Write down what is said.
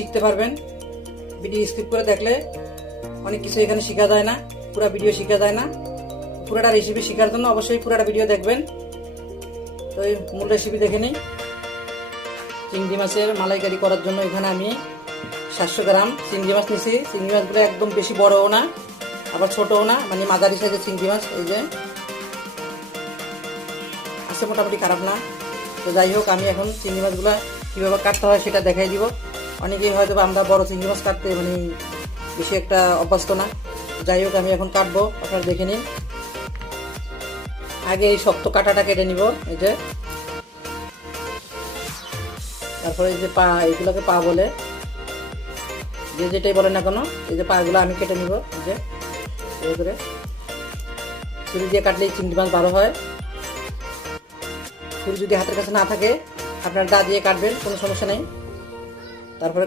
শিখতে পারবেন। Video skip করে দেখলে অনেক কিছু এখানে শেখা যায় না, পুরো ভিডিও শেখা যায় না। পুরোটা রেসিপি শেখার জন্য অবশ্যই পুরোটা ভিডিও দেখবেন। তো এই মূল রেসিপি দেখে নিই। চিংড়ি মাছের মালাইকারি করার জন্য এখানে আমি 700 গ্রাম চিংড়ি মাছ নিয়েছি। চিংড়ি মাছগুলো একদম বেশি বড়ও না আবার ছোটও না, মানে মাঝারি সাইজের চিংড়ি মাছ। এই যে আছে, মোটামুটি খারাপ না। তো যাই হোক, আমি এখন চিংড়ি মাছগুলো কীভাবে কাটতে হয় সেটা দেখাই দিব। অনেকেই হয়তো আমরা বড় চিংড়ি মাছ কাটতে মানে বেশি একটা অভ্যস্ত না। যাই হোক, আমি এখন কাটবো, আপনারা দেখে নিন। আগে এই শক্ত কাঁটাটা কেটে নিব, এই যে। তারপরে এই যে পা, এইগুলোকে পা বলে, যে যেটাই বলে না কেন, এই যে পাগুলো আমি কেটে নিব। এই যে এই করে ছুরি দিয়ে কাটলেই চিংড়ি মাছ ভালো হয়। ছুরি যদি হাতের কাছে না থাকে আপনার দা দিয়ে কাটবেন, কোনো সমস্যা নেই। তারপরে